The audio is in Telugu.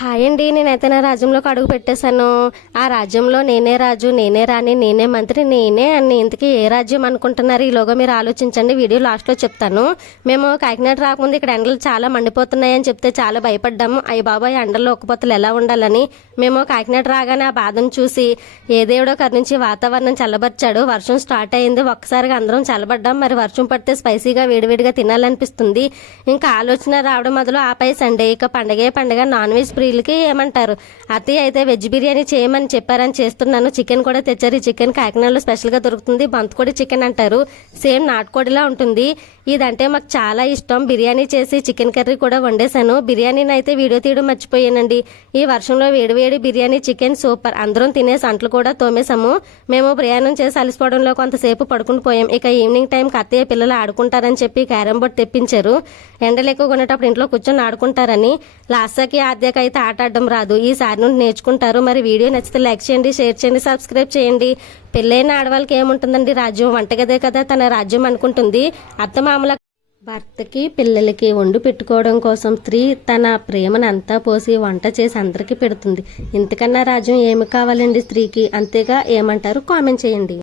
హాయ్ అండి, నేనైతే నా రాజ్యంలోకి అడుగు పెట్టేశాను. ఆ రాజ్యంలో నేనే రాజు, నేనే రాణి, నేనే మంత్రి, నేనే అన్ని. ఇంతకీ ఏ రాజ్యం అనుకుంటున్నారు? ఈలోగా మీరు ఆలోచించండి, వీడియో లాస్ట్లో చెప్తాను. మేము కాకినాడ రాకముందు ఇక్కడ ఎండలు చాలా మండిపోతున్నాయని చెప్తే చాలా భయపడ్డాము. అయ్య బాబాయ్, ఎండల్లో ఒక్కపోతలు ఎలా ఉండాలని. మేము కాకినాడ రాగానే ఆ బాధను చూసి ఏ దేవుడో కరుణించి వాతావరణం చల్లబర్చాడు. వర్షం స్టార్ట్ అయింది. ఒక్కసారిగా అందరం చల్లబడ్డాం. మరి వర్షం పడితే స్పైసీగా వేడివేడిగా తినాలనిపిస్తుంది. ఇంకా ఆలోచన రావడం మొదలు ఆపై సండే ఇక పండగే పండగ. నాన్ వెజ్ ప్రియులకి ఏమంటారు, అత్తయ్య అయితే వెజ్ బిర్యానీ చేయమని చెప్పారని చేస్తున్నాను. చికెన్ కూడా తెచ్చారు. ఈ చికెన్ కాకినాడలో స్పెషల్గా దొరుకుతుంది. బంతకోడి చికెన్ అంటారు. సేమ్ నాటుకోడిలా ఉంటుంది. ఇదంటే మాకు చాలా ఇష్టం. బిర్యానీ చేసి చికెన్ కర్రీ కూడా వండేశాను. బిర్యానీని అయితే వీడియో తీయడం మర్చిపోయానండి. ఈ వర్షంలో వేడివేడి బిర్యానీ చికెన్ సూపర్. అందరం తినేసి అంట్లు కూడా తోమేశాము. మేము ప్రయాణం చేసి అలసిపోవడంలో కొంతసేపు పడుకుని పోయాం. ఇక ఈవినింగ్ టైంకి అత్తయ్య పిల్లలు ఆడుకుంటారని చెప్పి క్యారమ్ బోర్డ్ తెప్పించారు. ఎండలు ఎక్కువగా ఉన్నప్పుడు ఇంట్లో కూర్చొని ఆడుకుంటారని. లాస్ట్కి ఆద్యకి అయితే ఆట ఆడడం రాదు. ఈసారి నుండి నేర్చుకుంటారు. మరి వీడియో నచ్చితే లైక్ చేయండి, షేర్ చేయండి, సబ్స్క్రైబ్ చేయండి. పెళ్ళైన ఆడవాళ్ళకి ఏముంటుందండి, రాజ్యం వంటగదే కదా తన రాజ్యం అనుకుంటుంది. అత్తమామల భర్తకి పిల్లలకి వండి పెట్టుకోవడం కోసం స్త్రీ తన ప్రేమను అంతా పోసి వంట చేసి అందరికీ పెడుతుంది. ఇంతకన్నా రాజ్యం ఏమి కావాలండి స్త్రీకి? అంతేగా, ఏమంటారు? కామెంట్ చేయండి.